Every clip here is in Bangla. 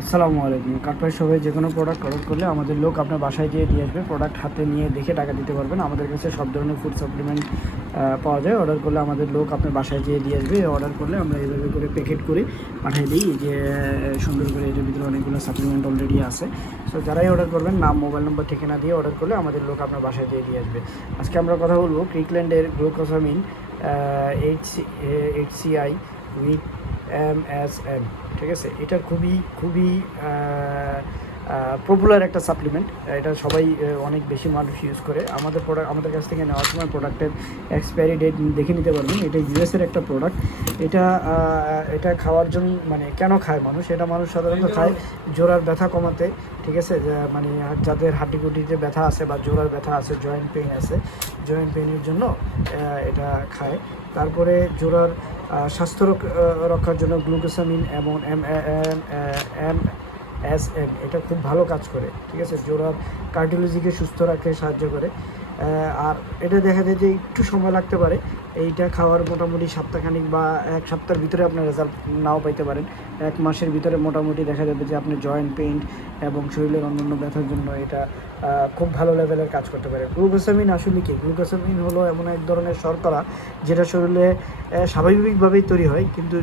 আসসালামু আলাইকুম। কাঠপাই সবাই যে কোনো প্রোডাক্ট অর্ডার করলে আমাদের লোক আপনার বাসায় গিয়ে দিয়ে আসবে। প্রোডাক্ট হাতে নিয়ে দেখে টাকা দিতে পারবেন। আমাদের কাছে সব ধরনের ফুড সাপ্লিমেন্ট পাওয়া যায়। অর্ডার করলে আমাদের লোক আপনার বাসায় গিয়ে দিয়ে আসবে। অর্ডার করলে আমরা এইভাবে করে প্যাকেট করে পাঠিয়ে দিই, যে সুন্দর করে এর ভিতরে অনেকগুলো সাপ্লিমেন্ট অলরেডি আছে। সো যারাই অর্ডার করবেন নাম, মোবাইল নম্বর, ঠিকানা দিয়ে অর্ডার করলে আমাদের লোক আপনার বাসায় গিয়ে দিয়ে আসবে। আজকে আমরা কথা বলবো ক্রিকল্যান্ডের গ্লুকোসামিন HCI উইথ MSM। ঠিক আছে, এটা খুবই খুবই পপুলার একটা সাপ্লিমেন্ট। এটা সবাই অনেক বেশি মানুষ ইউজ করে। আমাদের কাছ থেকে নেওয়ার সময় প্রোডাক্টের এক্সপায়ারি ডেট দেখে নিতে পারবেন। এটা ইউএসের একটা প্রোডাক্ট। এটা খাওয়ার জন্য, মানে কেন খায় মানুষ, এটা মানুষ সাধারণত খায় জোড়ার ব্যথা কমাতে। ঠিক আছে, মানে যাদের হাড্ডিগুটিতে ব্যথা আছে বা জোড়ার ব্যথা আছে, জয়েন্ট পেইন আছে, জয়েন্ট পেইনের জন্য এটা খায়। তারপরে জোড়ার স্বাস্থ্য রক্ষার জন্য গ্লুকোসামিন এবং MSM এটা খুব ভালো কাজ করে। ঠিক আছে, জোড়ার কার্ডিওলজিকে সুস্থ রাখতে সাহায্য করে। আর এটা দেখা যায় যে একটু সময় লাগতে পারে। এইটা খাওয়ার মোটামুটি সপ্তাহখানিক বা এক সপ্তাহের ভিতরে আপনার রেজাল্ট নাও পাইতে পারেন। এক মাসের ভিতরে মোটামুটি দেখা যাবে যে আপনি জয়েন্ট পেইন এবং শরীরের অন্যান্য ব্যথার জন্য এটা খুব ভালো লেভেলের কাজ করতে পারে। গ্লুকোসামিন আসলে কি? গ্লুকোসামিন হলো এমন এক ধরনের শর্করা যেটা শরীরে স্বাভাবিকভাবেই তৈরি হয়, কিন্তু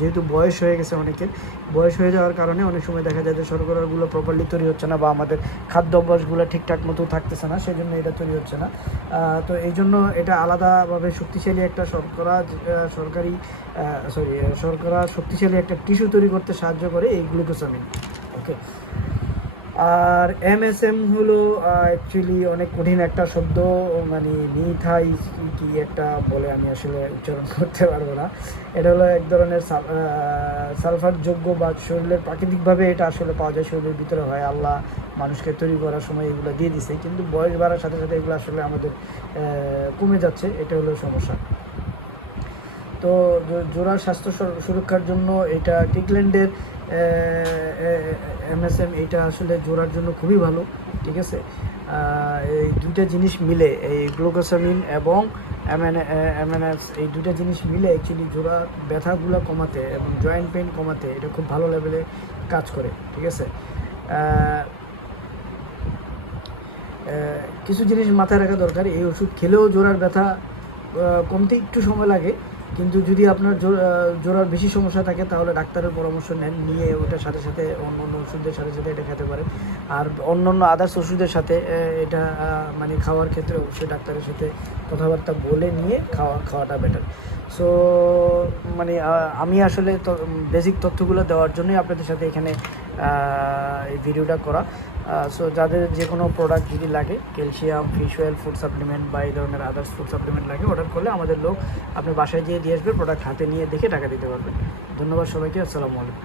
যেহেতু বয়স হয়ে গেছে, অনেকের বয়স হয়ে যাওয়ার কারণে অনেক সময় দেখা যায় যে শর্করাগুলো প্রপারলি তৈরি হচ্ছে না, বা আমাদের খাদ্য অভ্যাসগুলো ঠিকঠাক মতো থাকতেছে না, সেই জন্য এটা তৈরি হচ্ছে না। তো এই জন্য এটা আলাদাভাবে শক্তিশালী একটা শর্করা শক্তিশালী একটা টিস্যু তৈরি করতে সাহায্য করে এই গ্লুকোসামিন। ওকে। আর MSM হলো অ্যাকচুয়ালি অনেক কঠিন একটা শব্দ, মানে মিথাই কি একটা বলে, আমি আসলে উচ্চারণ করতে পারবো না। এটা হলো এক ধরনের সালফারযোগ্য বা শরীরের প্রাকৃতিকভাবে এটা আসলে পাওয়া যায়, শরীরের ভিতরে হয়। আল্লাহ মানুষকে তৈরি করার সময় এগুলো দিয়ে দিছে, কিন্তু বয়স বাড়ার সাথে সাথে এগুলো আসলে আমাদের কমে যাচ্ছে। এটা হলো সমস্যা। তো জোড়ার স্বাস্থ্য সুরক্ষার জন্য এটা ক্রিকল্যান্ডের MSM এটা আসলে জোড়ার জন্য খুবই ভালো। ঠিক আছে, এই দুইটা জিনিস মিলে, এই গ্লুকোসামিন এবং MNS, এই দুইটা জিনিস মিলে অ্যাকচুয়ালি জোড়া ব্যথাগুলো কমাতে এবং জয়েন্ট পেইন কমাতে এটা খুব ভালো লেভেলে কাজ করে। ঠিক আছে, কিছু জিনিস মাথায় রাখা দরকার। এই ওষুধ খেলেও জোড়ার ব্যথা কমতে একটু সময় লাগে, কিন্তু যদি আপনার জোড়ার বেশি সমস্যা থাকে তাহলে ডাক্তারের পরামর্শ নিয়ে ওটার সাথে সাথে অন্য অন্য ওষুধের সাথে সাথে এটা খেতে পারেন। আর অন্য অন্য আদার্স ওষুধের সাথে এটা মানে খাওয়ার ক্ষেত্রে অবশ্যই ডাক্তারের সাথে কথাবার্তা বলে নিয়ে খাওয়াটা বেটার। সো মানে আমি আসলে বেসিক তথ্যগুলো দেওয়ার জন্যই আপনাদের সাথে এখানে এই ভিডিওটা করা। সো যাদের যে কোনো প্রোডাক্ট যদি লাগে, calcium, fish oil, food supplement বা এই ধরনের আদার্স ফুড সাপ্লিমেন্ট লাগে, অর্ডার করলে আমাদের লোক আপনার বাসায় দিয়ে আসবে। প্রোডাক্ট হাতে নিয়ে দেখে টাকা দিতে পারবেন। ধন্যবাদ সবাইকে। আসসালামু আলাইকুম।